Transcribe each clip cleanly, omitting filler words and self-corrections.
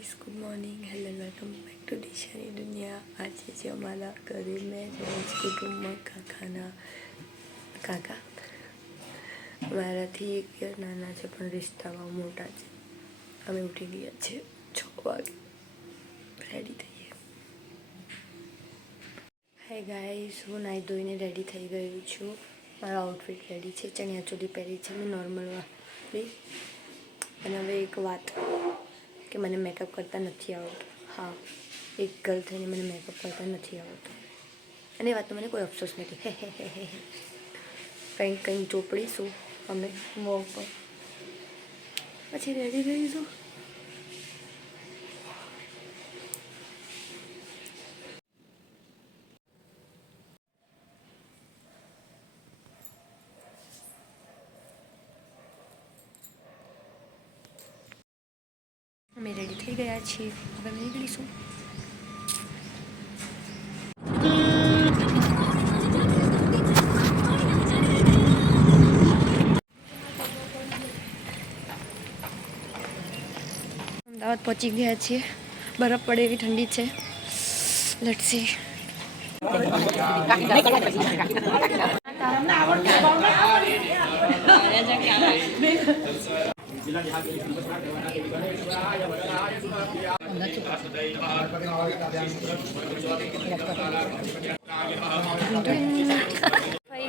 Guys, good morning, hello, welcome back to દિશાની દુનિયા. આજે છે અમારા ઘરે મેં કુટુંબમાં કાકા મારાથી 1 યર નાના છે પણ રિશ્તામાં મોટા છે. અમે ઉઠી ગયા છે 6 વાગે, રેડી થઈએ. હાય ગાઈસ, હું નાહી ધોઈને રેડી થઈ ગઈ છું. મારો આઉટફિટ રેડી છે, ચણિયા ચોલી પહેરી છે મેં નોર્મલ વાળી. અને હવે એક વાત કે મને મેકઅપ કરતા નથી આવડતું. હા, એક ગર્લ થઈને મને મેકઅપ કરતા નથી આવડતું, અને એ વાતનો મને કોઈ અફસોસ નથી. કંઈક ચોપડીશું અમે મોં પર, પછી રેડી થઈશું. અમે રેડી થઈ ગયા છીએ, હવે અમે નીકળીશું. અમદાવાદ પહોંચી ગયા છીએ. બરફ પડે એવી ઠંડી છે. Let's see.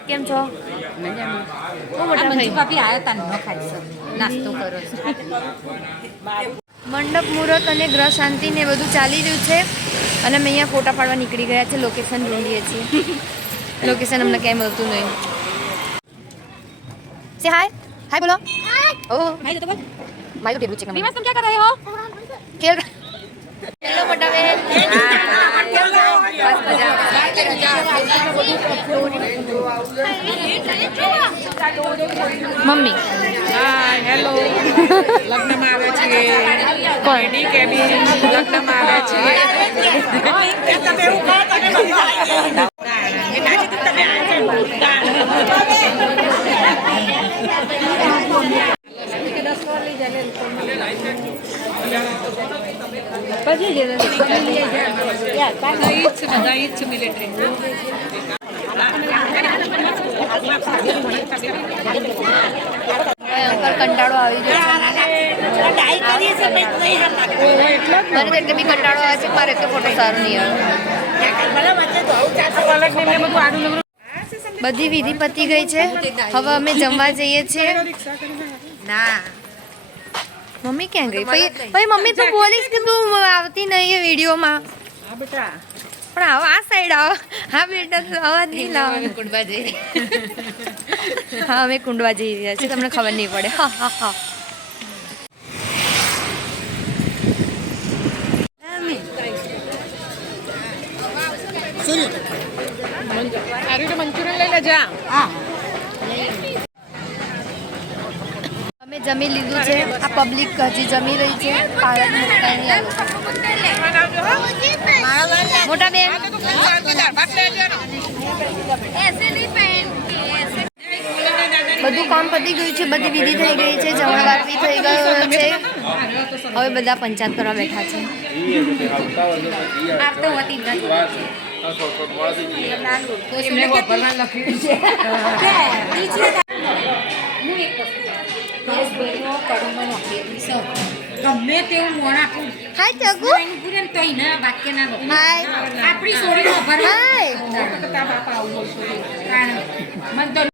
કેમ છો? મંડપ મુહૂર્ત અને ગ્રહ શાંતિ ને બધું ચાલી રહ્યું છે, અને અમે અહીંયા ફોટા પાડવા નીકળી ગયા છે. લોકેશન ઢૂંઢીએ છીએ. લોકેશન અમને ક્યાંય મળતું નહીં. સે હાય हाय बोलो. ओह हाय तो बोल. माय तो टेबल चेक. विवास तुम क्या कर रहे हो? खेल. हेलो मोटा बहन. मम्मी. Hi hello. લગ્નમાં આવે છે. કોઈની કેબી લગ્નમાં આવે છે. તમે એવું કહો તમે કંટાળો આવી ગયો. મને એટલે બી કંટાળો આવે છે. મારે તો ફોટો સારો નહીં આવે. બધી વિધિ પતી ગઈ છે. હવે અમે જમવા જઈએ છીએ. ના, મમ્મી ક્યાં ગઈ? ભાઈ મમ્મી તું બોલીશ કે તું આવતી નહીં એ વિડીયોમાં. પણ આવો આ સાઈડ આવો. હા બેટા, અવાજ નહીં લાવો. કુંડવા જઈ. હા, અમે કુંડવા જઈ રહ્યા છીએ, તમને ખબર નહીં પડે. હા હા હા. મંચુરિયન લઈ લેજા. અમે જમી લીધું છે. આ પબ્લિક હજી જમી રહી છે. પાલક મોટા બેન બધું કામ પતી ગયું છે. બધી વિધિ થઈ ગઈ છે. જમણવાર બી થઈ ગયો છે. હવે બધા પંચાયત કરવા બેઠા છે. ગમે તેવું મોણાકું. હાય ચગુ. હાય આપણી સોરી હાય. બાપા આવું